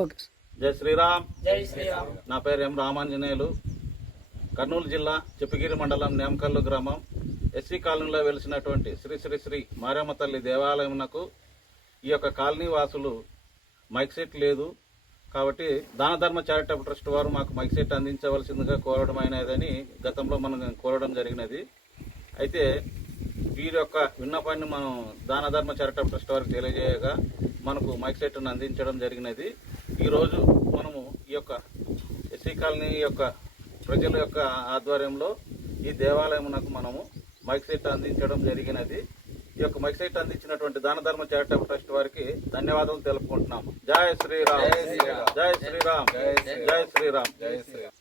Okay జై శ్రీరామ్. జై శ్రీరామ్. నా పేరు ఎం రామాంజనేయులు. కర్నూలు జిల్లా చెప్పగిరి మండలం నేమకల్లు గ్రామం. ఎస్సీ కాలనీలో వెలిసినటువంటి శ్రీ శ్రీ శ్రీ మారమ్మ తల్లి దేవాలయమునకు ఈ యొక్క కాలనీ వాసులు మైక్ సెట్ లేదు. కాబట్టి దాన ధర్మ చారిటబుల్ ట్రస్ట్ వారు మాకు మైక్ సెట్ అందించవలసిందిగా కోరడం అయినదని గతంలో మనం కోరడం జరిగినది. అయితే వీరి యొక్క విన్నపాన్ని మనం దాన ధర్మ చారిటబుల్ ట్రస్ట్ వారికి తెలియజేయగా మనకు మైక్ సెట్ను అందించడం జరిగినది. ఈరోజు మనము ఈ యొక్క ఎస్సీ కాలనీ యొక్క ప్రజల యొక్క ఆధ్వర్యంలో ఈ దేవాలయమునకు మనము మైక్ సెట్ అందించడం జరిగినది. ఈ యొక్క మైక్ సెట్ అందించినటువంటి దాన ధర్మ చారిటబుల్ ట్రస్ట్ వారికి ధన్యవాదాలు తెలుపుకుంటున్నాము. జై శ్రీరామ్. జై శ్రీరామ్. జై శ్రీరామ్. జై శ్రీరామ్.